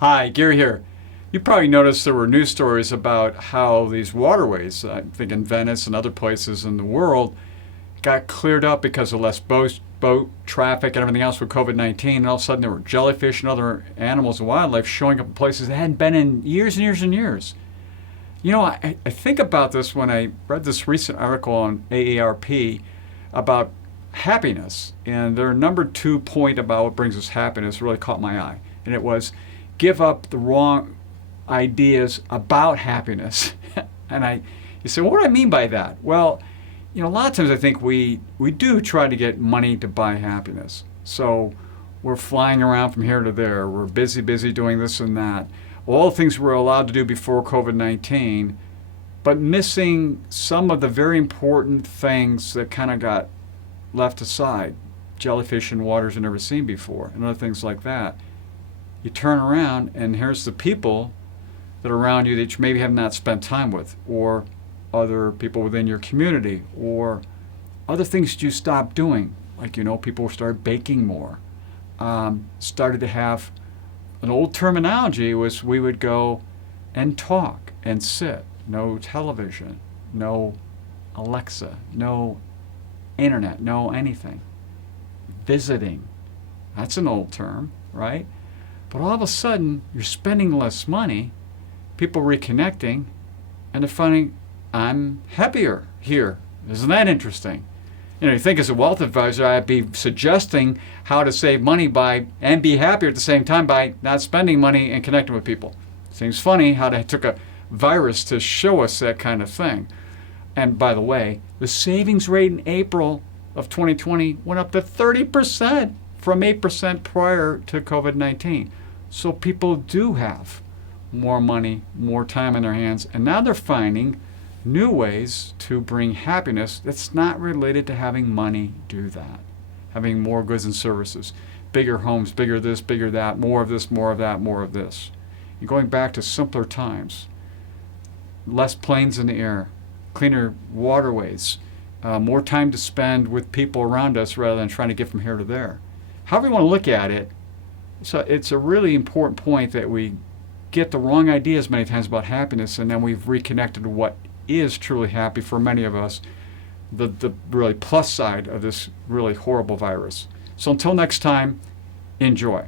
Hi, Gary here. You probably noticed there were news stories about how these waterways, I think in Venice and other places in the world, got cleared up because of less boat traffic and everything else with COVID-19. And all of a sudden there were jellyfish and other animals and wildlife showing up in places that hadn't been in years and years and years. I think about this when I read this recent article on AARP about happiness. And their number 2 point about what brings us happiness really caught my eye. And it was give up the wrong ideas about happiness. You say, well, what do I mean by that? Well, a lot of times I think we do try to get money to buy happiness. So we're flying around from here to there. We're busy doing this and that. All the things we were allowed to do before COVID-19, but missing some of the very important things that kind of got left aside. Jellyfish in waters you've never seen before, and other things like that. You turn around, and here's the people that are around you that you maybe have not spent time with, or other people within your community, or other things that you stopped doing. Like, people started baking more. Started to have an old terminology was we would go and talk and sit. No television, no Alexa, no internet, no anything. Visiting. That's an old term, right? But all of a sudden, you're spending less money, people reconnecting, and they're finding, I'm happier here. Isn't that interesting? You think as a wealth advisor, I'd be suggesting how to save money and be happier at the same time by not spending money and connecting with people. Seems funny how they took a virus to show us that kind of thing. And by the way, the savings rate in April of 2020 went up to 30% from 8% prior to COVID-19. So people do have more money, more time in their hands, and now they're finding new ways to bring happiness that's not related to having money do that. Having more goods and services, bigger homes, bigger this, bigger that, more of this, more of that, more of this. And going back to simpler times, less planes in the air, cleaner waterways, more time to spend with people around us rather than trying to get from here to there. However you want to look at it, so it's a really important point that we get the wrong ideas many times about happiness, and then we've reconnected to what is truly happy for many of us, the really plus side of this really horrible virus. So until next time, enjoy.